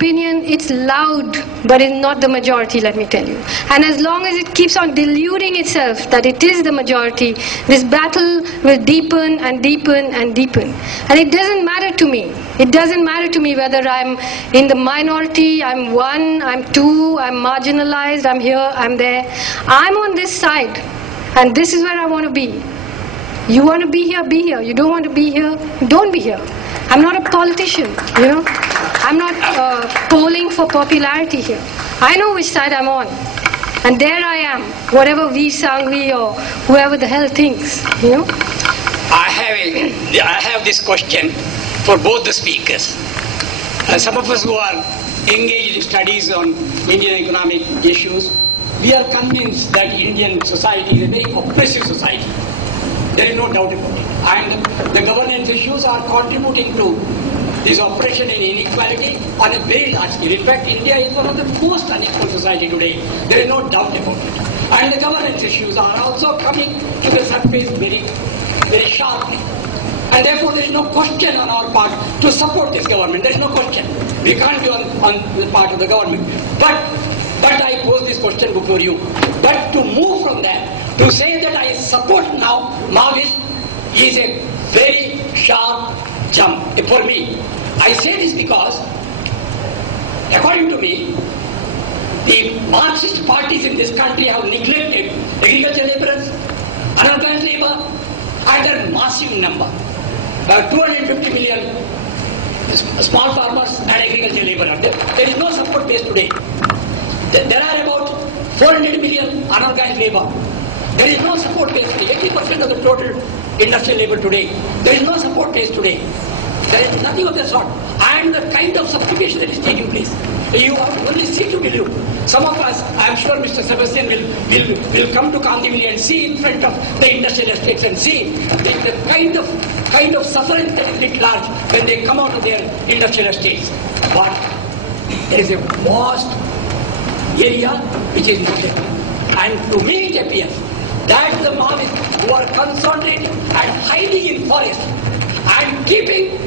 opinion, it's loud, but it's not the majority, let me tell you. And as long as it keeps on deluding itself that it is the majority, this battle will deepen and deepen and deepen. And it doesn't matter to me. It doesn't matter to me whether I'm in the minority, I'm one, I'm two, I'm marginalized, I'm here, I'm there. I'm on this side, and this is where I want to be. You want to be here, be here. You don't want to be here, don't be here. I'm not a politician, you know. I'm not polling for popularity here. I know which side I'm on. And there I am, whatever Veer Sangvi or whoever the hell thinks, you know. I have this question for both the speakers. Some of us who are engaged in studies on Indian economic issues, we are convinced that Indian society is a very oppressive society. There is no doubt about it. And the governance issues are contributing to this oppression and inequality on a very large scale. In fact, India is one of the most unequal society today. There is no doubt about it. And the governance issues are also coming to the surface very, very sharply. And therefore, there is no question on our part to support this government. There is no question. We can't be on the part of the government. But I pose this question before you. But to move from that, to say that I support now Maoist is a very sharp jump for me. I say this because, according to me, the Marxist parties in this country have neglected agricultural laborers, unorganized labor, and their massive number. 250 million small farmers and agricultural laborers. There is no support base today. There are about 400 million unorganized labor. There is no support base today. 80% of the total industrial labor today. There is no support base today. There is nothing of that sort. And the kind of subjugation that is taking place. You have only see to believe. Some of us, I am sure Mr. Sebastian will come to Kandivali and see in front of the industrial estates and see the kind of suffering that is writ large when they come out of their industrial estates. But there is a vast area which is neglected. And to me it appears that the Maoists who are concentrating and hiding in forests and keeping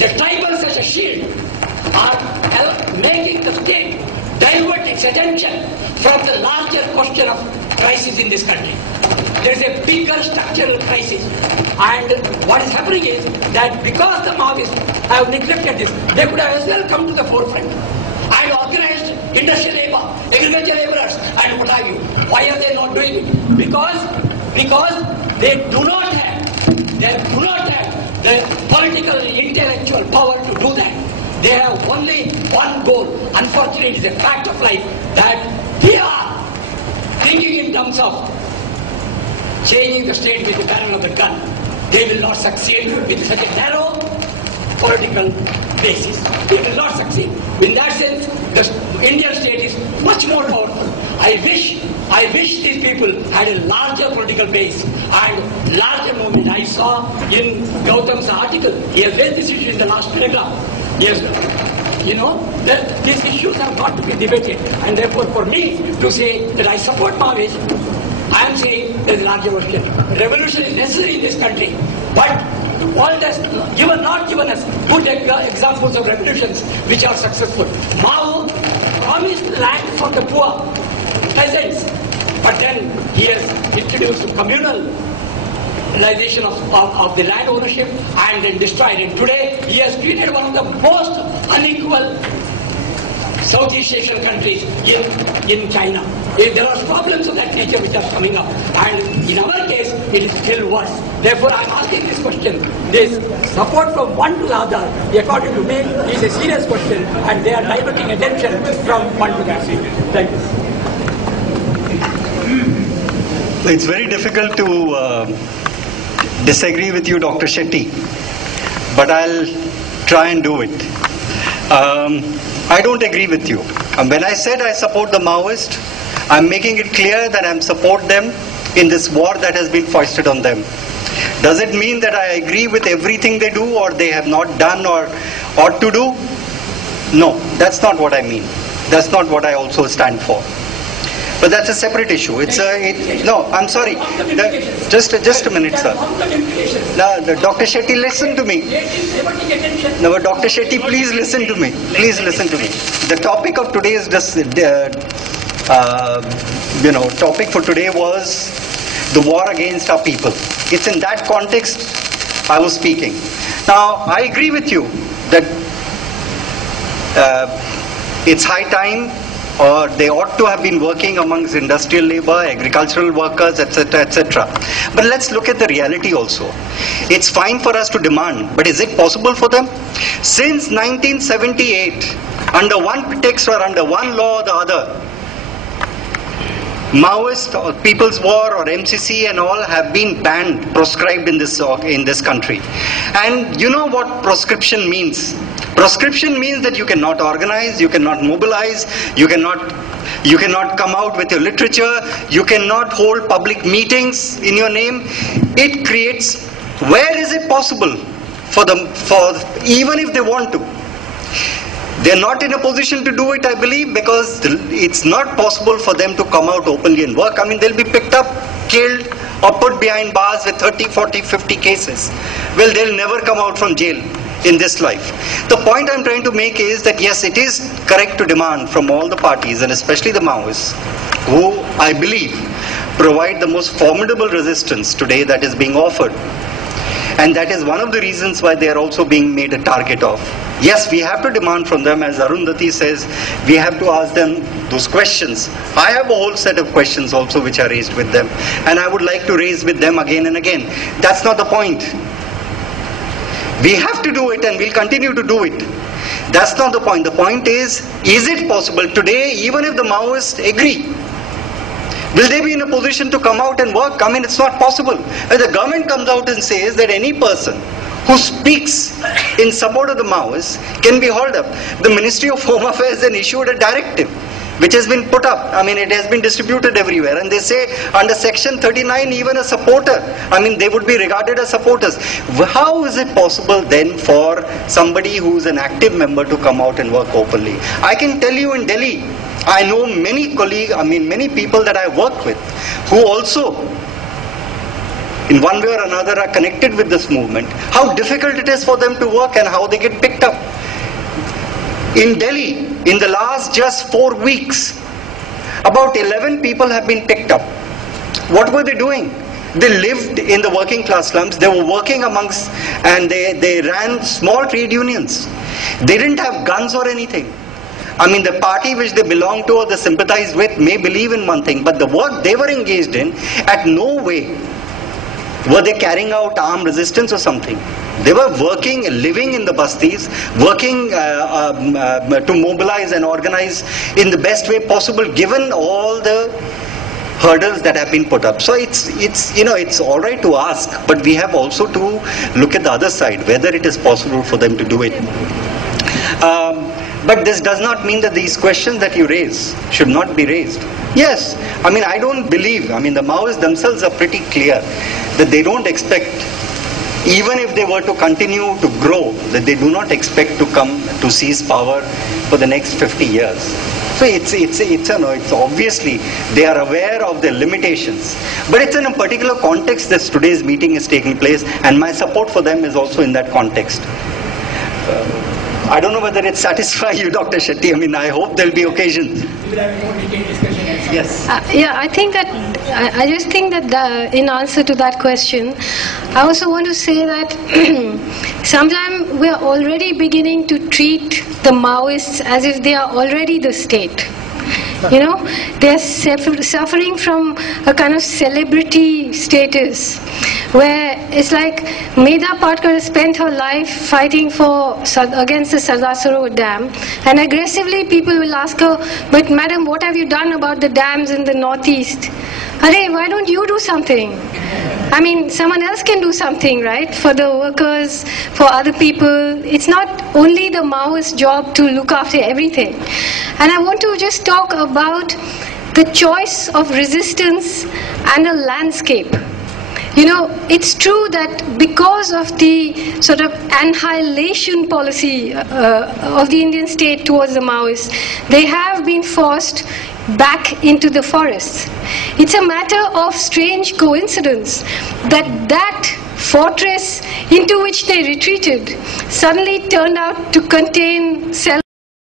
the tribals as a shield are making the state divert its attention from the larger question of crisis in this country. There is a bigger structural crisis. And what is happening is that because the Maoists have neglected this, they could have as well come to the forefront and organized industrial labor, agricultural laborers, and what have you. Why are they not doing it? Because they do not have the political and intellectual power to do that. They have only one goal. Unfortunately, it is a fact of life that they are thinking in terms of changing the state with the barrel of the gun. They will not succeed with such a narrow political basis. They will not succeed. In that sense, the Indian state is much more powerful. I wish these people had a larger political base and larger movement. I saw in Gautam's article, he has raised this issue in the last paragraph. Yes, you know, that these issues have got to be debated. And therefore, for me to say that I support Maoist, I am saying there is a larger question. Revolution is necessary in this country, but the world has not given us good examples of revolutions which are successful. Mao promised land for the poor peasants, but then he has introduced communal realization of the land ownership and then destroyed it. Today, he has created one of the most unequal Southeast Asian countries in China. There are problems of that nature which are coming up, and in our case, it is still worse. Therefore, I am asking this question. This support from one to the other, according to me, is a serious question, and they are diverting attention from one to the other. Thank you. It's very difficult to disagree with you, Dr. Shetty, but I'll try and do it. I don't agree with you. When I said I support the Maoists, I'm making it clear that I support them in this war that has been foisted on them. Does it mean that I agree with everything they do or they have not done or ought to do? No, that's not what I mean. That's not what I also stand for. But that's a separate issue. It's no, I'm sorry. Just a minute, sir. Dr. Shetty, listen to me. No, but Dr. Shetty, please listen to me. Please listen to me. The topic of today is just, topic for today was the war against our people. It's in that context I was speaking. Now, I agree with you that it's high time, or they ought to have been working amongst industrial labor, agricultural workers, etc., etc. But let's look at the reality also. It's fine for us to demand, but is it possible for them? Since 1978, under one pretext or under one law or the other, Maoist or People's War or MCC and all have been banned, proscribed in this country. And you know what proscription means? Proscription means that you cannot organize, you cannot mobilize, you cannot come out with your literature, you cannot hold public meetings in your name. It creates, where is it possible for them, even if they want to? They're not in a position to do it, I believe, because it's not possible for them to come out openly and work. I mean, they'll be picked up, killed, or put behind bars with 30, 40, 50 cases. Well, they'll never come out from jail in this life. The point I'm trying to make is that yes, it is correct to demand from all the parties, and especially the Maoists, who I believe provide the most formidable resistance today that is being offered. And that is one of the reasons why they are also being made a target of. Yes, we have to demand from them, as Arundhati says, we have to ask them those questions. I have a whole set of questions also which are raised with them, and I would like to raise with them again and again. That's not the point. We have to do it and we'll continue to do it. That's not the point. The point is it possible today, even if the Maoists agree? Will they be in a position to come out and work? I mean, it's not possible. If the government comes out and says that any person who speaks in support of the Maoists can be hauled up, the Ministry of Home Affairs then issued a directive which has been put up. I mean, it has been distributed everywhere, and they say under section 39 even a supporter, I mean, they would be regarded as supporters. How is it possible then for somebody who's an active member to come out and work openly? I can tell you in Delhi, I know many colleagues, many people that I work with who also in one way or another are connected with this movement, how difficult it is for them to work and how they get picked up. In Delhi, in the last just 4 weeks, about 11 people have been picked up. What were they doing? They lived in the working class slums. They were working amongst, and they ran small trade unions. They didn't have guns or anything. I mean, the party which they belong to or they sympathize with may believe in one thing, but the work they were engaged in, at no way were they carrying out armed resistance or something. They were working, living in the bastis, working to mobilize and organize in the best way possible, given all the hurdles that have been put up. So it's all right to ask, but we have also to look at the other side, whether it is possible for them to do it. But this does not mean that these questions that you raise should not be raised. Yes, I mean, I don't believe, I mean, the Maoists themselves are pretty clear that they don't expect, even if they were to continue to grow, that they do not expect to come to seize power for the next 50 years. So it's obviously they are aware of their limitations, but it's in a particular context that today's meeting is taking place, and my support for them is also in that context. I don't know whether it satisfies you, Dr. Shetty. I mean, I hope there'll be occasions. We will have a more detailed discussion. Yes. Yeah, I think that, I just think that in answer to that question, I also want to say that sometimes we are already beginning to treat the Maoists as if they are already the state. You know, they're suffering from a kind of celebrity status, where it's like Medha Patkar spent her life fighting against the Sardar Sarovar Dam, and aggressively people will ask her, but madam, what have you done about the dams in the northeast? Arey, why don't you do something? I mean, someone else can do something, right? For the workers, for other people. It's not only the Maoist job to look after everything. And I want to just talk about the choice of resistance and a landscape. You know, it's true that because of the sort of annihilation policy of the Indian state towards the Maoists, they have been forced back into the forests. It's a matter of strange coincidence that that fortress into which they retreated suddenly turned out to contain